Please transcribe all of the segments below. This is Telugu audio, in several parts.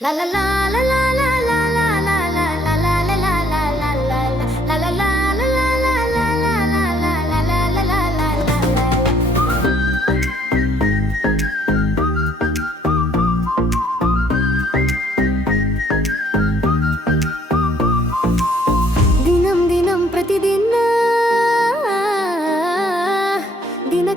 La la la la la la la la la la la la la la la la la la la la la la la la la la la la la la la ದಿನಂ ದಿನಂ ಪ್ರತಿದಿನ ದಿನ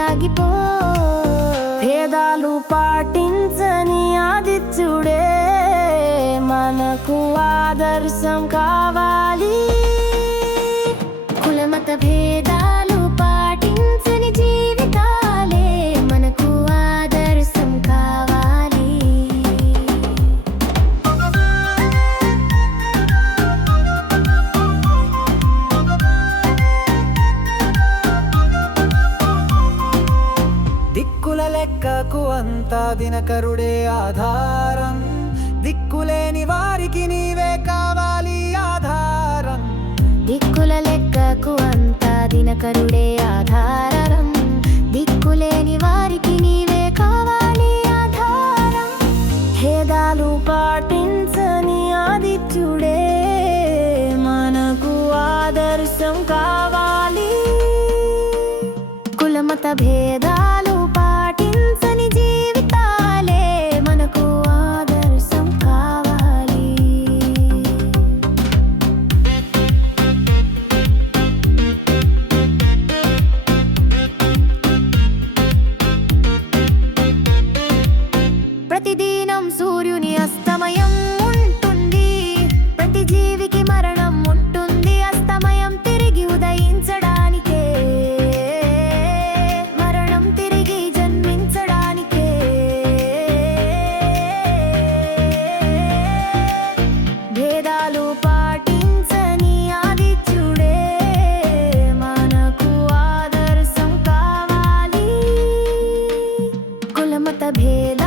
సాగిపో. భేదాలు పాటించని ఆదిత్యుడే మనకు ఆదర్శం కావాలి. లెక్కకు అంతా దినకరుడే ఆధారం. దిక్కులేని వారికి నీవే కావాలి ఆధారం. దిక్కుల లెక్కకు అంతా దినకరుడే ఆధారం. దిక్కులేని వారికి నీవే కావాలి ఆధారం. భేదాలు పాటించని ఆదిత్యుడే మనకు ఆదర్శం కావాలి. కులమత భేదాలు సూర్యుని అస్తమయం ఉంటుంది. ప్రతి జీవికి మరణం ఉంటుంది. అస్తమయం తిరిగి ఉదయించడానికే. మరణం తిరిగి జన్మించడానికే. భేదాలు పాటించని ఆదిత్యుడే. మనకు ఆదర్శం కావాలి. కులమత భేదాలు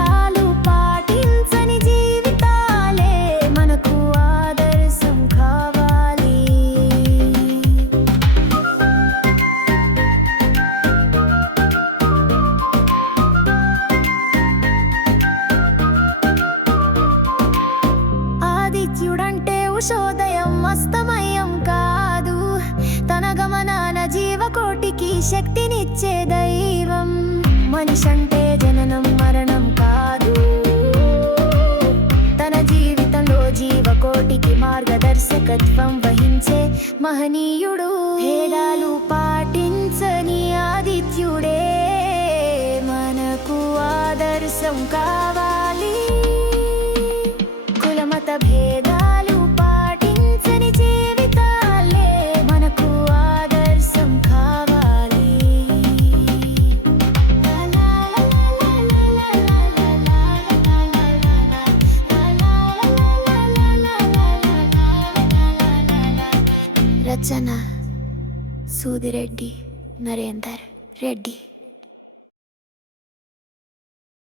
ఆదిత్యుడంటే అస్తమయం కాదు. తన గమనాన జీవకోటికి శక్తినిచ్చే దైవం. మనిషంటే జననం మరణం కాదు. తన జీవితంలో జీవకోటికి మార్గదర్శకత్వం వహించే మహనీయుడు. భేదాలు పాటించని ఆదిత్యుడే. మనకు ఆదర్శం కావాలి. అర్చన సూదిరెడ్డి నరేందర్ రెడ్డి.